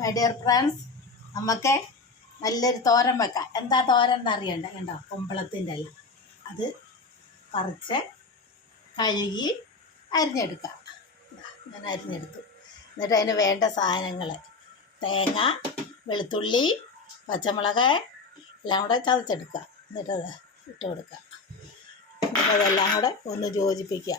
My dear friends, നമുക്ക് നല്ലൊരു തോരൻ വെക്കാം. എന്താ തോരൻ എന്നറിയണ്ടേ? കണ്ടോ, കുമ്പളത്തിൻ്റെ എല്ലാം അത് പറിച്ച് കഴുകി അരിഞ്ഞെടുക്കാം. ഞാൻ അരിഞ്ഞെടുത്തു. എന്നിട്ട് അതിന് വേണ്ട സാധനങ്ങൾ: തേങ്ങ, വെളുത്തുള്ളി, പച്ചമുളക് എല്ലാം കൂടെ ചതച്ചെടുക്കുക. എന്നിട്ടത് ഇട്ട് കൊടുക്കുക. എന്നിട്ടതെല്ലാം കൂടെ ഒന്ന് യോജിപ്പിക്കുക.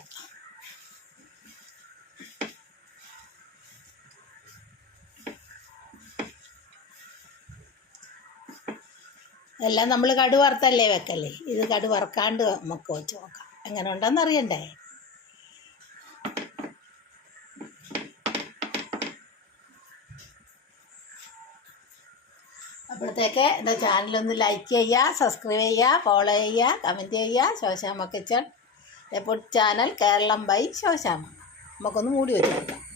എല്ലാം നമ്മൾ കടു വറുത്തല്ലേ വെക്കല്ലേ. ഇത് കടു വറുക്കാണ്ട് നമുക്ക് വെച്ച് നോക്കാം. എങ്ങനെ ഉണ്ടെന്ന് അറിയണ്ടേ? അപ്പോഴത്തേക്ക് എൻ്റെ ചാനലൊന്ന് ലൈക്ക് ചെയ്യുക, സബ്സ്ക്രൈബ് ചെയ്യുക, ഫോളോ ചെയ്യുക, കമൻറ്റ് ചെയ്യുക. Shoshamma kitchen food channel Keralam by Shoshamma. നമുക്കൊന്ന് മൂടി വെച്ച് നോക്കാം.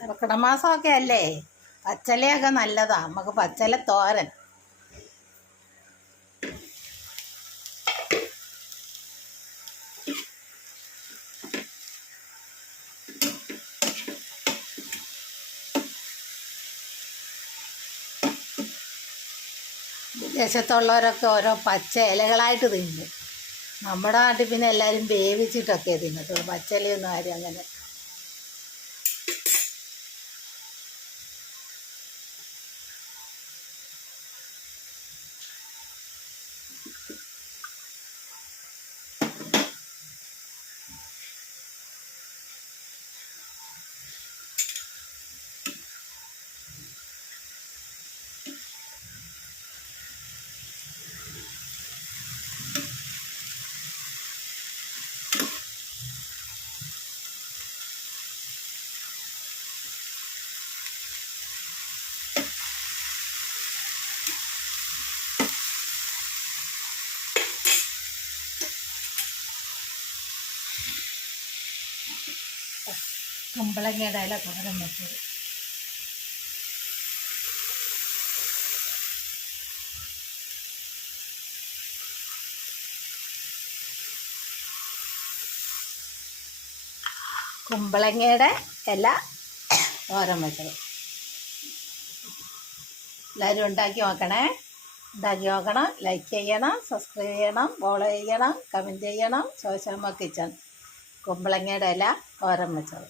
കർക്കിടക മാസമൊക്കെ അല്ലേ, പച്ചിലയൊക്കെ നല്ലതാണ്. നമുക്ക് പച്ചില തോരൻ. വിദേശത്തുള്ളവരൊക്കെ ഓരോ പച്ച ഇലകളായിട്ട് തിന്നും. നമ്മുടെ നാട്ടിൽ പിന്നെ എല്ലാവരും വേവിച്ചിട്ടൊക്കെ തിന്നത്തുള്ളൂ. പച്ചിലയൊന്നും ആരും അങ്ങനെ. കുമ്പളങ്ങയുടെ ഇല തോരൻ വെച്ചത്. കുമ്പളങ്ങയുടെ ഇല തോരൻ വെച്ചത്. എല്ലാവരും ഉണ്ടാക്കി നോക്കണം. ലൈക്ക് ചെയ്യണം, സബ്സ്ക്രൈബ് ചെയ്യണം, ഫോളോ ചെയ്യണം, കമൻറ്റ് ചെയ്യണം. ശോശാമ്മ കിച്ചൺ കുമ്പളങ്ങയുടെ ഇല തോരൻ വെച്ചത്.